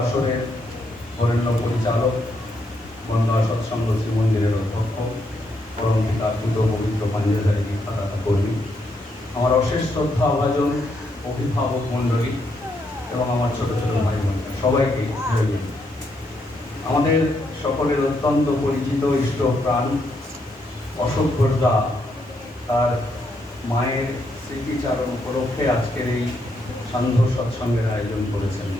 আসরের বরেণ্য পরিচালক, বনগাঁ সৎসঙ্গ শ্রীমন্দিরের অধ্যক্ষ, পরম পিতা পূজ্য পবিত্র পাঞ্জাধারী দীক্ষাদাতা কর্মী, আমার অশেষ শ্রদ্ধা ভাজন অভিভাবক মণ্ডলী এবং আমার ছোট ছোট ভাই বোনেরা সবাইকে জড়িয়ে আমাদের সকলের অত্যন্ত পরিচিত ইষ্ট প্রাণ অশোক ঘোষদা তার মায়ের স্মৃতিচারণ উপলক্ষে আজকের এই সান্ধ্য সৎসঙ্গের আয়োজন করেছেন।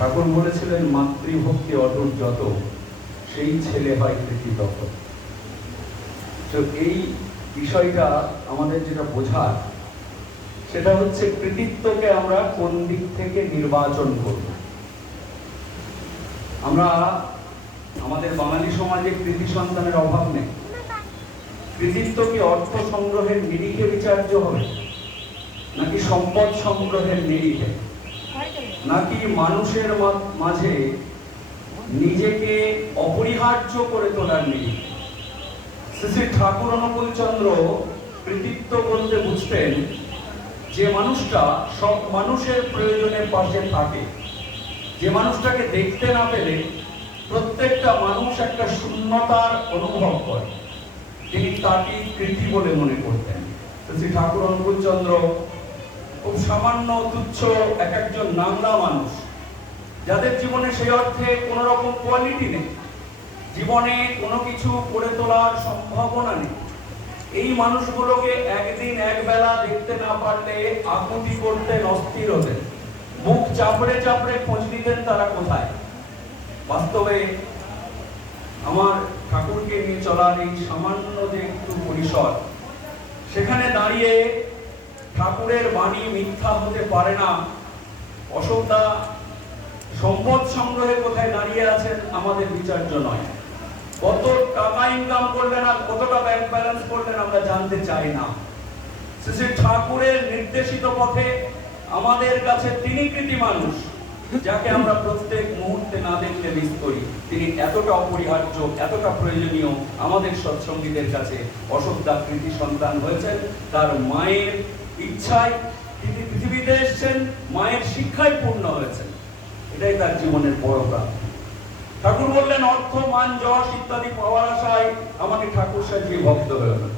ঠাকুর বলেছিলেন, মাতৃভক্তি অটুট যত, সেই ছেলে হয় কৃতিতত। তো এই বিষয়টা আমাদের যেটা বোঝার, সেটা হচ্ছে কৃতিত্বকে আমরা কোন দিক থেকে নির্বাচন করব। আমরা আমাদের বাঙালি সমাজে কৃতি সন্তানের অভাব নেই। কৃতিত্ব কি অর্থ সংগ্রহের নিরিখে বিচার্য হবে, নাকি সম্পদ সংগ্রহের নিরিখে, নাকি মানুষের মাঝে নিজেকে অপরিহার্য করে তোলার নিরিখে? শ্রী ঠাকুর অনুকূল চন্দ্র কৃতিত্ব বলতে বুঝতেন যে মানুষটা সব মানুষের প্রয়োজনের পাশে থাকে, যে মানুষটাকে দেখতে না পেলে প্রত্যেকটা মানুষ একটা শূন্যতার অনুভব করে, তিনি তাকে কৃতি বলে মনে করতেন। শ্রী ঠাকুর অনুকূল চন্দ্র খুব সামান্য তুচ্ছ একজন নামলা মানুষ, যাদের জীবনে সেই অর্থে কোন রকম কোয়ালিটি নেই, জীবনে কোনো কিছু করে তোলার সম্ভাবনা নেই। এই মানুষগুলোকে একদিন একবেলা দেখতে না পারলে আকুতি করতেন, অস্থির হতেন, মুখ চাপড়ে চাপড়ে খোঁজ নিতেন তারা কোথায়। বাস্তবে আমার ঠাকুরকে নিয়ে চলার এই সামান্য যে একটু পরিসর, সেখানে দাঁড়িয়ে ঠাকুরের বাণী মিথ্যা হতে পারে না। অশোকদা সম্পদ সংগ্রহে কোথায় দাঁড়িয়ে আছেন আমাদের বিচার্য নয়, কত টাকা ইনকাম করলেন আর কতটা ব্যাংক ব্যালেন্স করলেন আমরা জানতে চাই না। শ্রী ঠাকুরের নির্দেশিত পথে আমাদের কাছে তিনি কৃতি মানুষ, যাকে আমরা প্রত্যেক মুহূর্তে না দেখলে মিস করি। তিনি এতটা অপরিহার্য, এতটা প্রয়োজনীয় আমাদের সৎসঙ্গীদের কাছে। অশোকদা কৃতি সন্তান হয়েছেন, তার মায়ের ইচ্ছায় তিনি পৃথিবীতে এসেছেন, মায়ের শিক্ষায় পূর্ণ হয়েছেন, এটাই তার জীবনের বড় প্রাপ্তি। ঠাকুর বললেন, অর্থ মান যশ ইত্যাদি পাওয়ার আশায় আমাকে ঠাকুর সাজিয়ে ভক্ত হয়ে না।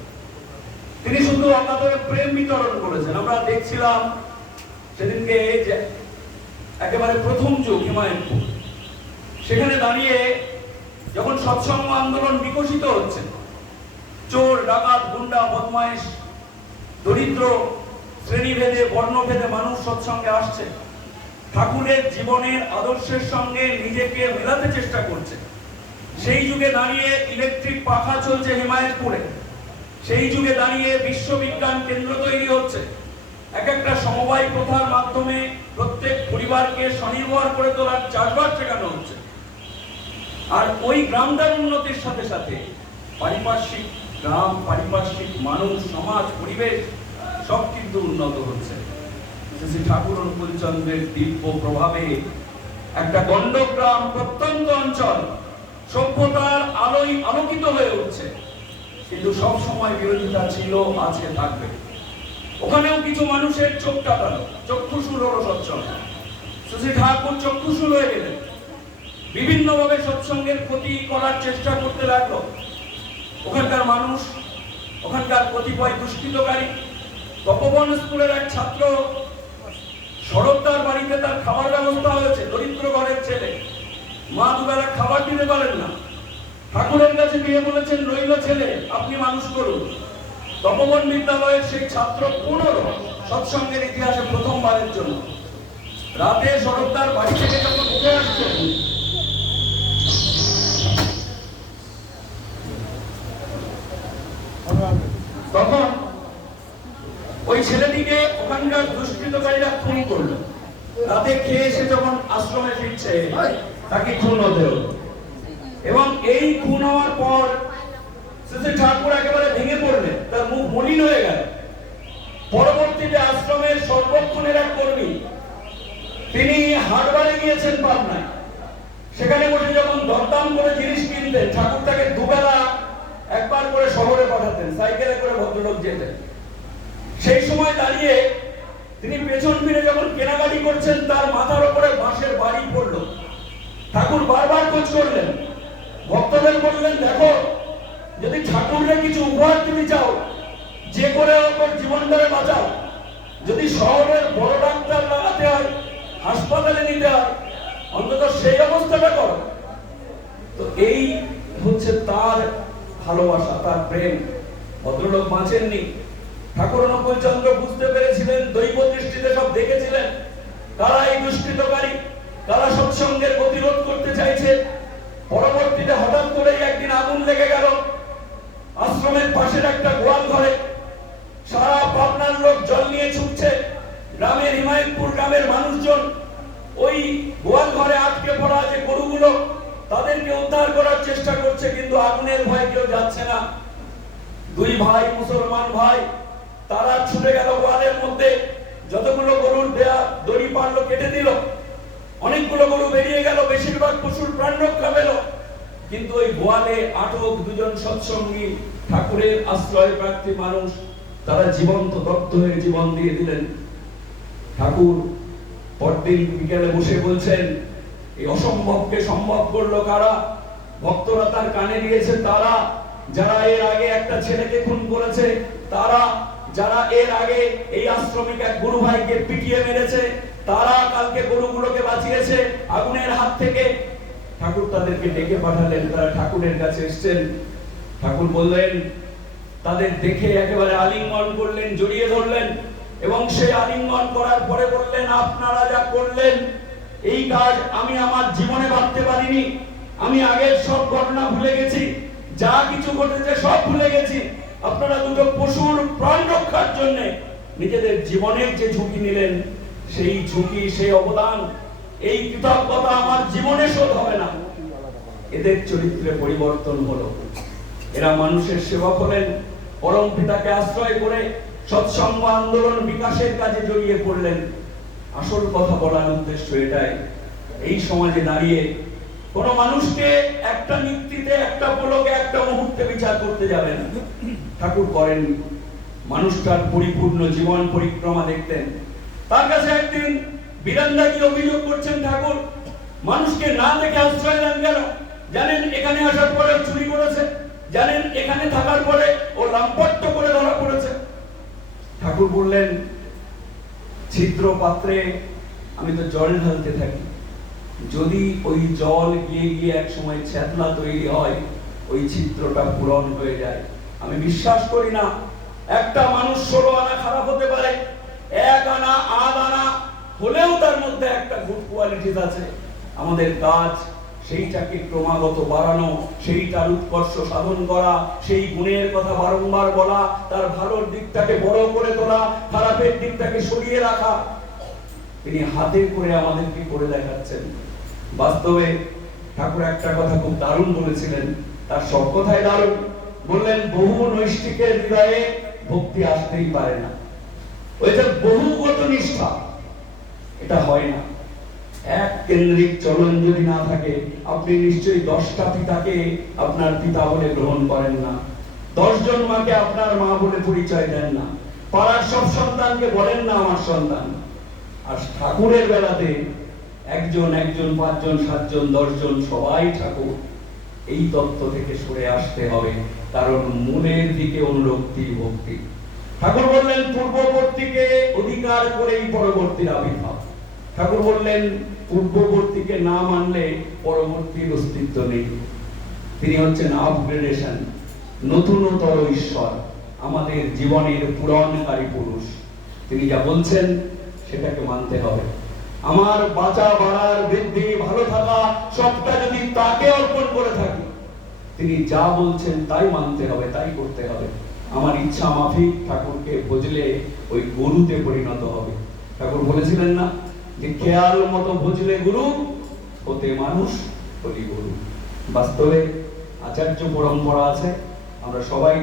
তিনি শুধু অকাতরে প্রেম বিতরণ করেছেন। আমরা দেখছিলাম সেদিনকে যে একেবারে প্রথম যুগ হিমায়তপুর, সেখানে দাঁড়িয়ে যখন সৎসঙ্গ আন্দোলন বিকশিত হচ্ছে, চোর ডাকাত গুন্ডা বদমাইশ দরিদ্র শ্রেণীভেদে বর্ণভেদে মানুষ সৎসঙ্গে আসছে, ঠাকুরের জীবনের আদর্শের সঙ্গে নিজেকে মেলাতে চেষ্টা করছে। সেই যুগে দাঁড়িয়ে ইলেকট্রিক পাখা চলছে হিমায়তপুরে, সেই যুগে দাঁড়িয়ে বিশ্ববিজ্ঞান কেন্দ্র তৈরি হচ্ছে, এক একটা সমবায় প্রথার মাধ্যমে প্রত্যেক পরিবারকে স্বনির্ভর করে তোলার চাষবাস শেখানো হচ্ছে। আর ওই গ্রামটার উন্নতির সাথে সাথে পারিপার্শ্বিক গ্রাম, পারিপার্শ্বিক মানুষ, সমাজ, পরিবেশ সব কিন্তু উন্নত হচ্ছে। শ্রী ঠাকুর অনুকূল চন্দ্রের দিব্য প্রভাবে একটা গণ্ডগ্রাম প্রত্যন্ত অঞ্চল সভ্যতার আলোয় আলোকিত হয়ে উঠছে। কিন্তু সব সময় বিরোধিতা ছিল, আছে, থাকবে। ওখানেও কিছু মানুষের চোখ কাটালো, চক্ষুশূল হলো সৎসঙ্গ। শ্রী ঠাকুর চক্ষুশূল হয়ে গেলেন, বিভিন্ন ভাবে সৎসঙ্গের ক্ষতি করার চেষ্টা করতে লাগলো। ওখানকার মানুষ, ওখানকার কতিপয় দুষ্কৃতকারী, তপবন স্কুলের এক ছাত্র শরৎদার বাড়িতে তার খাবার ব্যবস্থা হয়েছে, দরিদ্র ঘরের ছেলে, মা দুবেলা খাবার দিতে পারেন না। ঠাকুরের কাছে গিয়ে বলেছেন, রইল ছেলে, আপনি মানুষ করুন। তপবন বিদ্যালয়ের সেই ছাত্র পুনরো সৎসঙ্গের ইতিহাসে প্রথমবারের জন্য রাতে শরৎদার বাড়ি থেকে যখন উঠে আসছেন, তখন ওই ছেলেটিকে ওখানকার দুষ্কৃতকারীরা খুন করলো। রাতে খেয়ে এসে যখন আশ্রমে ফিরছে, তাকে খুন হতে হলো। এবং এই খুন হওয়ার পর শ্রী ঠাকুর একেবারে ভেঙে পড়লেন, তার মুখ মলিন হয়ে গেল। পরবর্তীতে আশ্রমের সর্বক্ষণের এক কর্মী, তিনি হাটবারে গিয়েছেন পাবনায়, সেখানে বসে যখন দরদাম করে জিনিস কিনতেন, ঠাকুর তাকে দুবেলা একবার করে শহরে পাঠাতেন, সাইকেলে করে ভদ্রলোক যেতেন। সেই সময় দাঁড়িয়ে তিনি পেছন ফিরে যখন কেনাকাটি করছেন, তার মাথার উপরে বাঁশের বাড়ি পড়লো। ঠাকুর বারবার খোঁজ করলেন, ভক্তদের বললেন, দেখো, যদি ঠাকুরকে কিছু উপহার তুমি চাও, যে করে ওপর জীবনটারে বাঁচাও। যদি শহরের বড় ডাক্তার লাগাতে হয়, হাসপাতালে নিতে হয়, অন্তত সেই অবস্থাটা করো। তো এই হচ্ছে তার ভালোবাসা, তার প্রেম। ভদ্রলোক বাঁচেননি। ঠাকুর অনুকূল চন্দ্র বুঝতে পেরেছিলেন, দৈব দৃষ্টিতে সব দেখেছিলেন, কারা এই দুষ্কৃতকারী, কারা সৎসঙ্গের প্রতিরোধ করতে চাইছে। পরবর্তীতে হঠাৎ করে একদিন আগুন লেগে গেল আশ্রমের পাশের একটা গোয়াল ঘরে। সারা পাবনার লোক জল নিয়ে ছুটছে। গ্রামের হিমায়তপুর গ্রামের মানুষজন ওই গোয়াল ঘরে আটকে পড়া যে গরুগুলো, তাদেরকে উদ্ধার করার চেষ্টা করছে, কিন্তু আগুনের ভয়ে কেউ যাচ্ছে না। দুই ভাই, মুসলমান ভাই, তারা ছুটে গেল গোয়ালের মধ্যে। যতগুলো গরুর দেয়া দড়ি পারলো কেটে দিল। অনেকগুলো গরু বেরিয়ে গেল, বেশিরভাগ পশুর প্রাণ রক্ষা পেল। কিন্তু ওই গোয়ালে আটক দুজন সৎসঙ্গী ঠাকুরের আশ্রয় প্রার্থী মানুষ, তারা জীবন্ত দগ্ধ হয়ে জীবন দিয়ে দিলেন। ঠাকুর পরদিন বিকেলে বসে বলছেন, এই অসম্ভবকে সম্ভব করলো কারা? ভক্তরা তার কানে দিয়েছে তারা। যারা এর আগে একটা ছেলেকে খুন করেছে তারা, যারা এর আগে এই আশ্রমিক এক গুরু ভাইকে পিটিয়ে মেরেছে তারা, কালকে গরুগুলোকে বাঁচিয়েছে আগুনের হাত থেকে। ঠাকুর তাদেরকে ডেকে পাঠালেন, তারা ঠাকুরের কাছে এসেছেন। ঠাকুর বললেন, তাদের দেখে একেবারে আলিঙ্গন করলেন, জড়িয়ে ধরলেন, এবং সেই আলিঙ্গন করার পরে বললেন, আপনারা যা করলেন এই কাজ আমি আমার জীবনে ভাবতে পারিনি। আমি আগের সব ঘটনা ভুলে গেছি, যা কিছু ঘটেছে সব ভুলে গেছি। আপনারা দুটো পশুর প্রাণ রক্ষার জন্য নিজেদের জীবনের যে ঝুঁকি নিলেন, সেই ঝুঁকি, সেই অবদান, এই কৃতজ্ঞতা আমার জীবনে শোধ হবে না। এদের চরিত্রে পরিবর্তন হলো। এরা মানুষের সেবক হলেন, পরম পিতাকে আশ্রয় করে সৎসঙ্গ আন্দোলন বিকাশের কাজে জড়িয়ে পড়লেন। আসল কথা বলার উদ্দেশ্য এটাই, এই সমাজে দাঁড়িয়ে কোন মানুষকে একটা নীতিতে, একটা পলকে, একটা মুহূর্তে বিচার করতে যাবেন। ঠাকুর করেন, মানুষটার পরিপূর্ণ জীবন পরিক্রমা দেখতেন। তার কাছে একদিন বীরান্দাজি অভিযোগ করছেন, ঠাকুর মানুষকে না দেখে আশ্রয় দেন কেন? জানেন এখানে আসার পরে চুরি করেছে, জানেন এখানে থাকার পরে ও লাম্পট্য করে ধরা পড়েছে। ঠাকুর বললেন, ছিদ্র পাত্রে আমি তো জল ঢালতে থাকি, যদি ওই জল গিয়ে গিয়ে এক সময় ছেতলা তৈরি হয়, ওই ছিদ্রটা পূরণ হয়ে যায়। আমি বিশ্বাস করি না একটা মানুষ 16 আনা খারাপ হতে পারে, 1 আনা, 8 আনা হলেও তার মধ্যে একটা গুড কোয়ালিটিস আছে। আমাদের কাজ সেইটাকে ক্রমাগত বাড়ানো, সেইটার উৎকর্ষ সাধন করা, সেই গুণের কথা বারংবার বলা, তার ভালোর দিকটাকে বড় করে তোলা, খারাপের দিকটাকে সরিয়ে রাখা। তিনি হাতে করে আমাদেরকে করে দেখাচ্ছেন। বাস্তবে ঠাকুর একটা কথা খুব দারুণ বলেছিলেন, তার সব কথাই দারুণ। বললেন, বহু নৈষ্ঠিকের হৃদয়ে ভক্তি আসতেই পারে না। ওইটা বহুগত নিষ্ঠা, এটা হয় না। এক কেন্দ্রিক চলন যদি না থাকে, আপনি নিশ্চয়ই 10টা পিতাকে আপনার পিতা বলে গ্রহণ করেন না, 10 জন মাকে আপনার মা বলে পরিচয় দেন না, পাড়ার সব সন্তানকে বলেন না আমার সন্তান। আর ঠাকুরের বেলাতে একজন, 5 জন, 7 জন, 10 জন সবাই ঠাকুর। এই তত্ত্ব থেকে সরে আসতে হবে, কারণ মূলের দিকে অনুরক্তি, ভক্তি। ঠাকুর বললেন, পূর্ববর্তীকে অধিকার করেই পরবর্তীর আবির্ভাব। ঠাকুর বললেন, পূর্ববর্তীকে না মানলে পরবর্তীর অস্তিত্ব নেই। তিনি হচ্ছেন আপগ্রেডেশন, নতুনতর ঈশ্বর, আমাদের জীবনের পূরণকারী পুরুষ। তিনি যা বলছেন সেটাকে মানতে হবে। আমার বাঁচা, বাড়ার, বৃদ্ধি, ভালো থাকা সবটা যদি তাকে অর্পণ করে থাকি, তিনি যা বলছেন তাই মানতে হবে, তাই করতে হবে। আমার ইচ্ছা মাফিক ঠাকুরকে বুঝলে ওই গরুতে পরিণত হবে। ঠাকুর বলেছিলেন না যে খেয়াল মতো বুঝলে গুরু, হতে মানুষ, হলি গরু। বাস্তবে আচার্য পরম্পরা আছে, আমরা সবাই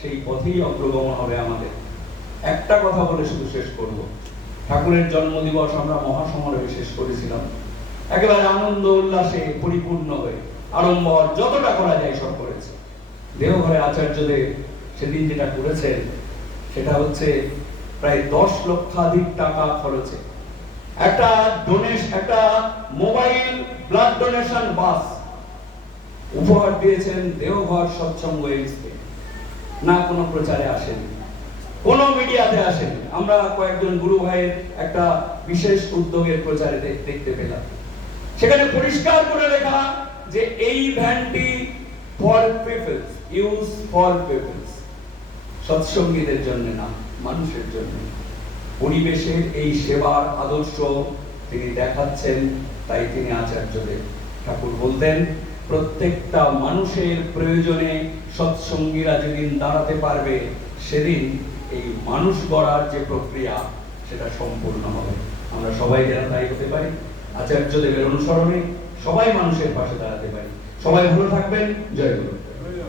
সেই পথেই অগ্রগমন হবে আমাদের। একটা কথা বলে শুধু শেষ করব। ঠাকুরের জন্মদিবস আমরা মহাসমারোহে শেষ করেছিলাম, একেবারে আনন্দ উল্লাসে পরিপূর্ণ হয়ে, আড়ম্বর যতটা করা যায় সব করেছে। দেওঘরে আচার্যদেব সেদিন যেটা করেছেন সেটা হচ্ছে প্রায় 10 লক্ষাধিক টাকা খরচে একটা মোবাইল ব্লাড ডোনেশন বাস উপহার দিয়েছেন দেওঘর সৎসঙ্গ এইমসকে। না কোনো প্রচারে আসেনি, কোনো মিডিয়াতে আসেনি। আমরা কয়েকজন গুরু ভাইয়ের একটা বিশেষ উদ্যোগের প্রচারে দেখতে পেলাম। সেখানে পরিষ্কার করে লেখা যে এই ভ্যানটি for peoples, use for peoples, সৎসঙ্গীদের জন্য না, মানুষের জন্য। পরিবেশের এই সেবার আদর্শ তিনি দেখাচ্ছেন। তাই তিনি আচার্যদেব ঠাকুর বলতেন, প্রত্যেকটা মানুষের প্রয়োজনে সৎসঙ্গীরা যেদিন দাঁড়াতে পারবে, সেদিন এই মানুষ গড়ার যে প্রক্রিয়া সেটা সম্পূর্ণ হবে। আমরা সবাই যেন তাই হতে পারি, আচার্যদেবের অনুসরণে সবাই মানুষের পাশে দাঁড়াতে পারি। সবাই ভালো থাকবেন। জয় গুরু।